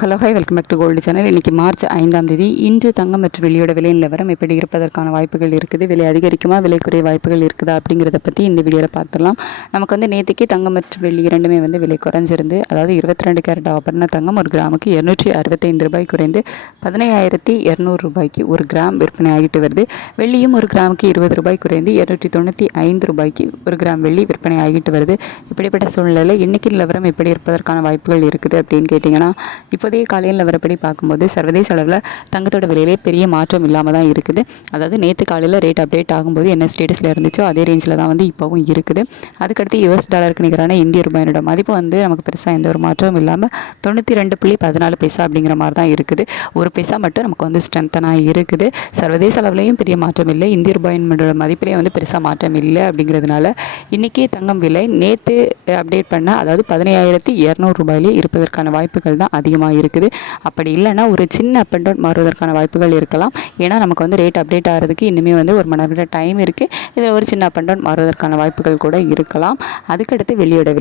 Hello hi welcome back to gold channel. இன்றைக்கி March 5ஆம் தேதி. இன்று தங்கம் மற்றும் வெள்ளியோட விலை நிலவரம் எப்படி இருப்பதற்கான வாய்ப்புகள் இருக்குது, விலை அதிகரிக்குமா விலை குறைய வாய்ப்புகள் இருக்குதா அப்படிங்கிறத பற்றி இந்த வீடியோவில் பார்த்துடலாம். நமக்கு நேற்றுக்கு தங்கம் மற்றும் வெள்ளி இரண்டுமே விலை குறைஞ்சிருந்து, அதாவது 22 கேரட் ஆபரண தங்கம் ஒரு கிராமுக்கு 265 ரூபாய் குறைந்து 15,200 ரூபாய்க்கு ஒரு கிராம் விற்பனை ஆகிட்டு வருது. வெள்ளியும் ஒரு கிராமுக்கு 20 ரூபாய் குறைந்து 295 ரூபாய்க்கு ஒரு கிராம் வெள்ளி விற்பனை ஆகிட்டு வருது. இப்படிப்பட்ட சூழ்நிலையில் இன்றைக்கி நிலவரம் எப்படி இருப்பதற்கான வாய்ப்புகள் இருக்குது அப்படின்னு கேட்டிங்கன்னா, இப்போதைய காலையில் வரப்படி பார்க்கும்போது சர்வதேச அளவில் தங்கத்தோட விலையிலே பெரிய மாற்றம் இல்லாமல் தான் இருக்குது. அதாவது நேற்று காலையில் ரேட் அப்டேட் ஆகும்போது என்ன ஸ்டேட்டஸில் இருந்துச்சோ அதே ரேஞ்சில் தான் இப்போவும் இருக்குது. அதுக்கடுத்து US டாலருக்கு நிகரான இந்திய ரூபாயினோட மதிப்பு நமக்கு பெருசாக எந்த ஒரு மாற்றமும் இல்லாமல் 92.14 பைசா அப்படிங்கிற மாதிரி தான் இருக்குது. ஒரு பைசா மட்டும் நமக்கு ஸ்ட்ரென்த்தனாக இருக்குது. சர்வதேச அளவுலையும் பெரிய மாற்றம் இல்லை, இந்திய ரூபாயினோட மதிப்பிலையும் பெருசாக மாற்றம் இல்லை. அப்படிங்கிறதுனால இன்றைக்கி தங்கம் விலை நேற்று அப்டேட் பண்ண, அதாவது 15,200 ரூபாயிலே இருப்பதற்கான வாய்ப்புகள் தான் அதிகமாக இருக்குது. அப்படி இல்லைன்னா ஒரு சின்ன அப் அண்ட் டவுன் மாறுவதற்கான வாய்ப்புகள் இருக்கலாம். ஏன்னா நமக்கு ரேட் அப்டேட் ஆகிறதுக்கு இன்னுமே 1 மணி நேரம் டைம் இருக்குது. இதில் ஒரு சின்ன அப் அண்ட் டவுன் மாறுவதற்கான வாய்ப்புகள் கூட இருக்கலாம். அதுக்கடுத்து வெள்ளியோட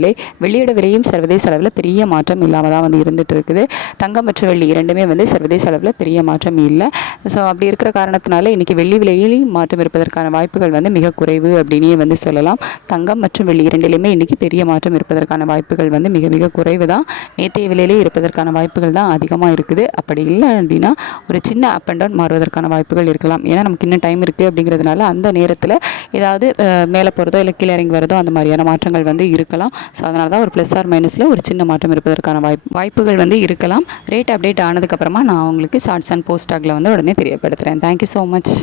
விலையும் சர்வதேச அளவில் பெரிய மாற்றம் இல்லாமல் தான் இருந்துட்டு இருக்குது. தங்கம் மற்றும் வெள்ளி இரண்டுமே சர்வதேச அளவில் பெரிய மாற்றம் இல்லை. ஸோ அப்படி இருக்கிற காரணத்தினால இன்றைக்கி வெள்ளி விலையிலையும் மாற்றம் இருப்பதற்கான வாய்ப்புகள் மிக குறைவு அப்படின்னே சொல்லலாம். தங்கம் மற்றும் வெள்ளி இரண்டிலுமே இன்றைக்கி பெரிய மாற்றம் இருப்பதற்கான வாய்ப்புகள் மிக மிக குறைவு தான். நேற்றைய விலையிலே இருப்பதற்கான வாய்ப்புகள் தான் அதிகமாக இருக்குது. அப்படி இல்லை அப்படின்னா ஒரு சின்ன அப் அண்ட் டவுன் மாறுவதற்கான வாய்ப்புகள் இருக்கலாம். ஏன்னா நமக்கு இன்னும் டைம் இருக்குது அப்படிங்கிறதுனால அந்த நேரத்தில் ஏதாவது மேலே போகிறதோ இல்லை கீழே இறங்கி வரதோ அந்த மாதிரியான மாற்றங்கள் இருக்கலாம். ஸோ அதனால தான் ஒரு ப்ளஸ் ஆர் மைனஸில் ஒரு சின்ன மாற்றம் இருப்பதற்கான வாய்ப்புகள் இருக்கலாம். ரேட் அப்டேட் ஆனதுக்கப்புறமா நான் உங்களுக்கு ஷார்ட்ஸ் அண்ட் போஸ்ட் டாக்ல உடனே தெரியப்படுத்துகிறேன். Thank you so much.